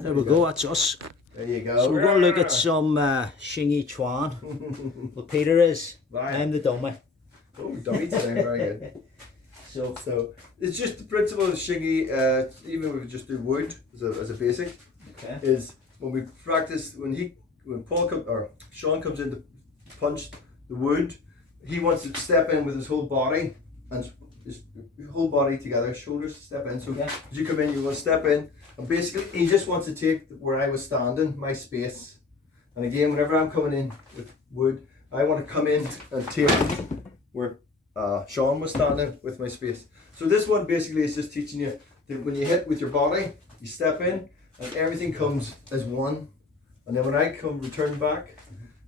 There we go, that's us. There you go. So we're going to look at some Hsing Yi Chuan. Well, Peter is. Right. I'm the dummy. Oh, dummy today, very good. So it's just the principle of Hsing Yi, even if we just do wood as a basic, Okay. is when we practice, when Sean comes in to punch the wood, he wants to step in with his whole body and his whole body together, shoulders step in. So as you come in, you want to step in, and basically he just wants to take where I was standing, my space. And again, whenever I'm coming in with wood, I want to come in and take where Sean was standing with my space. So this one basically is just teaching you that when you hit with your body, you step in and everything comes as one. And then when I return back,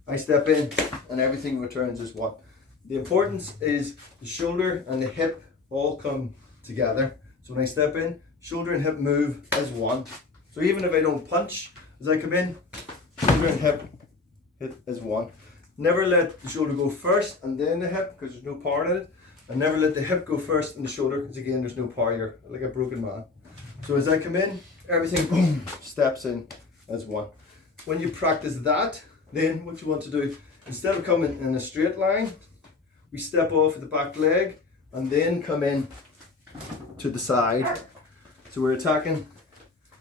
I step in and everything returns as one. The importance is the shoulder and the hip all come together. So when I step in, shoulder and hip move as one. So even if I don't punch, as I come in, shoulder and hip hit as one. Never let the shoulder go first and then the hip, because there's no power in it. And never let the hip go first and the shoulder, because again, there's no power. You're like a broken man. So as I come in, everything boom steps in as one. When you practice that, then what you want to do, instead of coming in a straight line, we step off with the back leg and then come in to the side. So we're attacking.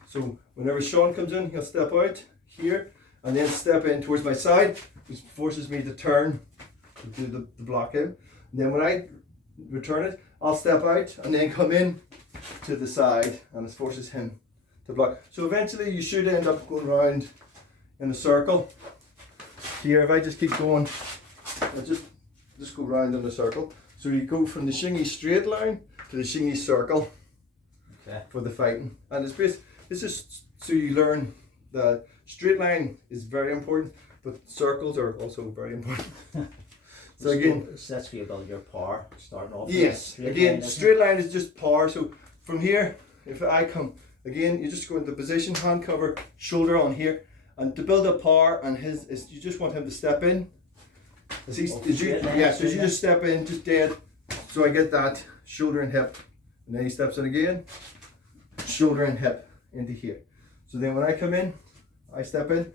So whenever Sean comes in, he'll step out here and then step in towards my side, which forces me to turn to do the block in. And then when I return it, I'll step out and then come in to the side, and it forces him to block. So eventually you should end up going around in a circle. Here, if I just keep going, I just go round in a circle. So you go from the Hsing Yi straight line to the Hsing Yi circle for the fighting. And it's just so you learn that straight line is very important, but circles are also very important. So again, that's where you build your power, starting off. Yes, again, straight line is just power. So from here, if I come, again, you just go into position, hand cover, shoulder on here. And to build up power, and you just want him to step in. So you just step in, just dead. So I get that shoulder and hip, and then he steps in again, shoulder and hip into here. So then when I come in, I step in,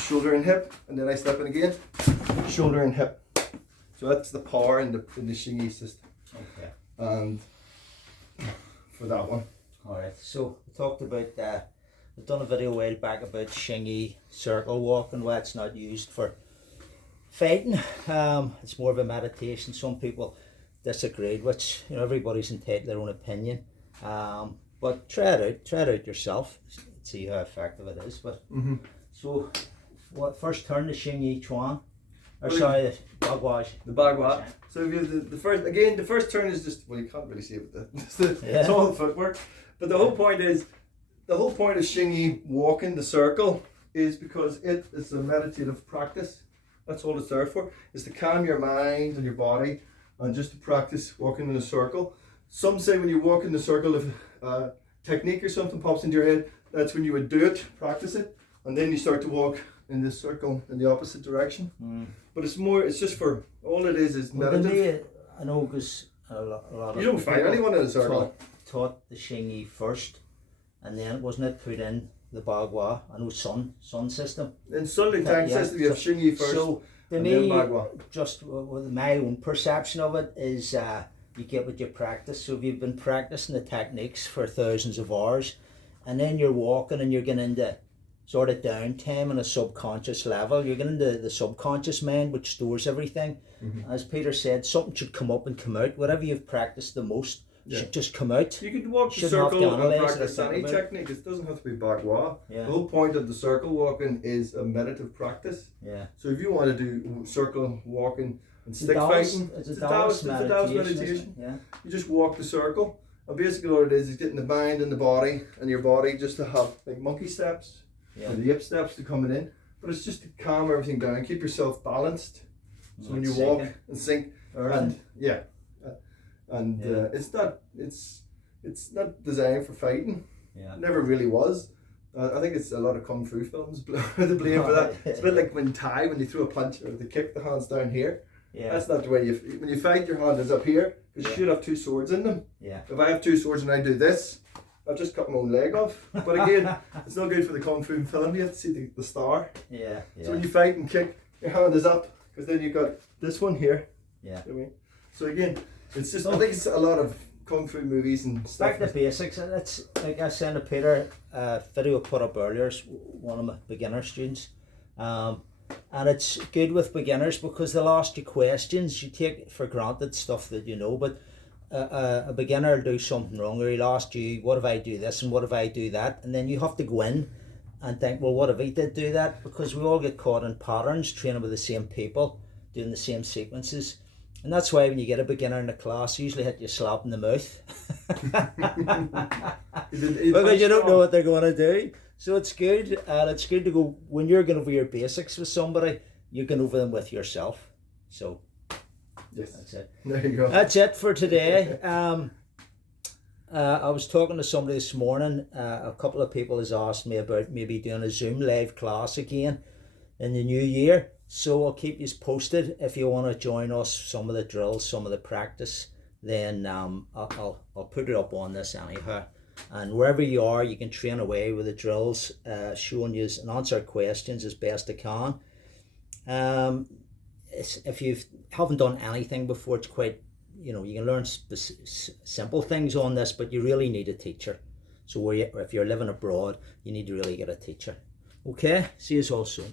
shoulder and hip, and then I step in again, shoulder and hip. So that's the power in the Hsing Yi system. Okay. And for that one. All right. So we talked about we've done a video a while back about Hsing Yi circle walking, why it's not used for fighting. It's more of a meditation. Some people disagreed, which everybody's entitled to their own opinion. But try it out yourself, see how effective it is. But so, what first turn the Hsing Yi Chuan, or sorry, the Bagua. The Bagua. So if you the first turn is just, well, you can't really see it with it's all the footwork. But the whole point of Hsing Yi walking the circle is because it is a meditative practice. That's all it's there for, is to calm your mind and your body and just to practice walking in a circle. Some say when you walk in the circle, if technique or something pops into your head, that's when you would do it, practice it, and then you start to walk in this circle in the opposite direction. But it's just for, all it is meditative. I know, because a lot of you don't find anyone in a circle. Taught the Hsing Yi first, and then wasn't it put in the Bagua? I know Sun system. In Sun Tang system, you have Hsing Yi first, so to and me, then Bagua. Just with my own perception of it is, you get what you practice. So if you've been practicing the techniques for thousands of hours, and then you're walking and you're getting into sort of downtime on a subconscious level, you're getting into the subconscious mind, which stores everything. As Peter said, something should come up and come out. Whatever you've practiced the most should just come out. You can walk the circle and practice any technique. It doesn't have to be Bagua. The whole point of the circle walking is a meditative practice. So if you want to do circle walking and stick fighting, it's a Taoist meditation. You just walk the circle, and basically what it is getting the mind and the body and your body just to have like monkey steps and the yip steps to coming in. But it's just to calm everything down, keep yourself balanced. So when you walk and sink, it's not designed for fighting. It never really was. I think it's a lot of kung fu films the blame for that. It's a bit like when you throw a punch or they kick the hands down here. That's not the way when you fight, your hand is up here because you should have two swords in them. If I have two swords and I do this, I've just cut my own leg off. But again, it's not good for the Kung Fu film. You have to see the star. Yeah, So when you fight and kick, your hand is up, because then you've got this one here. Yeah. You know what I mean? So again, it's just, I think it's a lot of Kung Fu movies and stuff. Back to basics. And it's like I sent to Peter a video I put up earlier. It's one of my beginner students. And it's good with beginners because they'll ask you questions. You take for granted stuff that you know, but a beginner will do something wrong, or he'll ask you, what if I do this and what if I do that? And then you have to go in and think, well, what if he did do that? Because we all get caught in patterns, training with the same people, doing the same sequences. And that's why when you get a beginner in the class, you usually hit you a slap in the mouth. Because you don't know what they're going to do. So it's good, and it's good to go, when you're going over your basics with somebody, you can over them with yourself. So yes, that's it. There you go. That's it for today. I was talking to somebody this morning. A couple of people has asked me about maybe doing a Zoom live class again in the new year. So I'll keep you posted. If you want to join us, some of the drills, some of the practice, then I'll put it up on this anyhow. And wherever you are, you can train away with the drills, showing you and answer questions as best I can. If you haven't done anything before, it's quite, you can learn simple things on this, but you really need a teacher. So if you're living abroad, you need to really get a teacher. Okay, see you all soon.